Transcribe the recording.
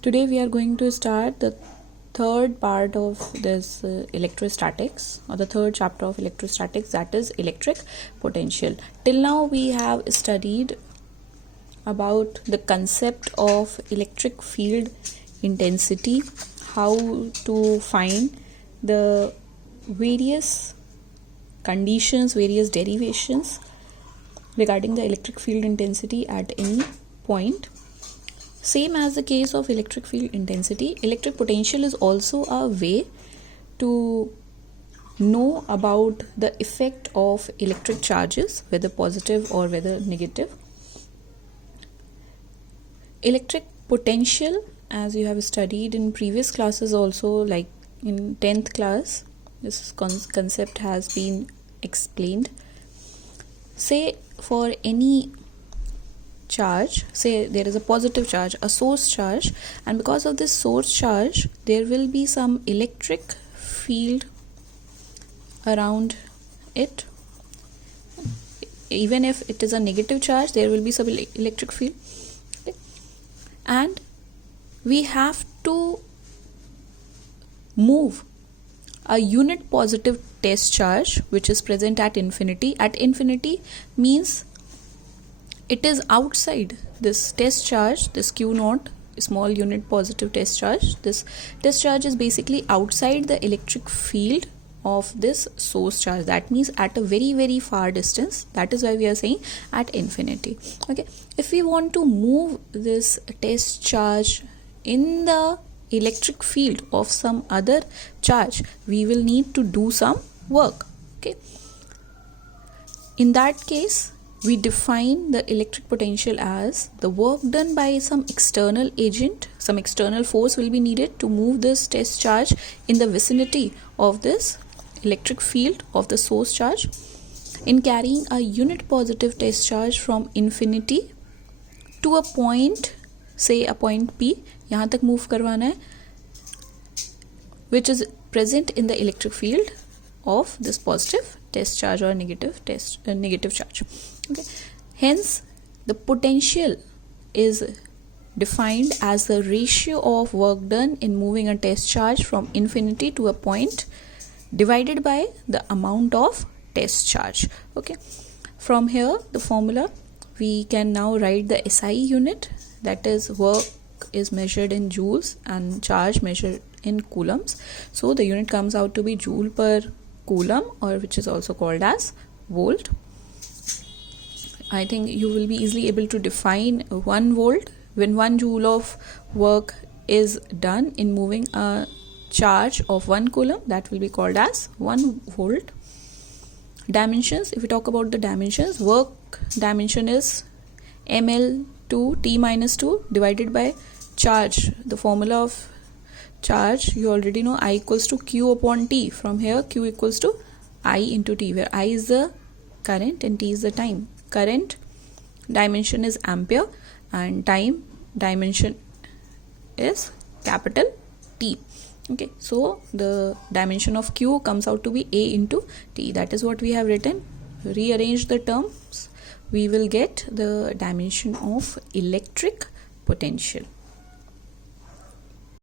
Today we are going to start the third part of this electrostatics, or the third chapter of electrostatics, that is electric potential. Till now we have studied about the concept of electric field intensity, how to find the various conditions, various derivations regarding the electric field intensity at any point. Same as the case of electric field intensity, electric potential is also a way to know about the effect of electric charges, whether positive or whether negative. Electric potential, as you have studied in previous classes also, like in 10th class, this concept has been explained. Say for any charge, say there is a positive charge, a source charge, and because of this source charge there will be some electric field around it. Even if it is a negative charge, there will be some electric field, okay? And we have to move a unit positive test charge which is present at infinity. At infinity means it is outside this test charge, this Q naught, small unit positive test charge. This test charge is basically outside the electric field of this source charge. That means at a very, very far distance. That is why we are saying at infinity. Okay. If we want to move this test charge in the electric field of some other charge, we will need to do some work. Okay. In that case, we define the electric potential as the work done by some external agent, some external force will be needed to move this test charge in the vicinity of this electric field of the source charge in carrying a unit positive test charge from infinity to a point, say a point P, यहाँ तक move करवाना है, which is present in the electric field of this positive test charge or negative charge. Okay. Hence, the potential is defined as the ratio of work done in moving a test charge from infinity to a point divided by the amount of test charge. Okay. From here, the formula, we can now write the SI unit, that is work is measured in joules and charge measured in coulombs. So the unit comes out to be joule per coulomb, or which is also called as volt. I think you will be easily able to define 1 volt when 1 joule of work is done in moving a charge of 1 coulomb, that will be called as 1 volt. Dimensions, if we talk about the dimensions, work dimension is ml to t minus 2 divided by charge. The formula of charge you already know, I equals to q upon t. From here q equals to I into t, where I is the current and t is the time. Current dimension is ampere and time dimension is capital T. Okay, so the dimension of q comes out to be A into t. That is what we have written. Rearrange the terms, we will get the dimension of electric potential.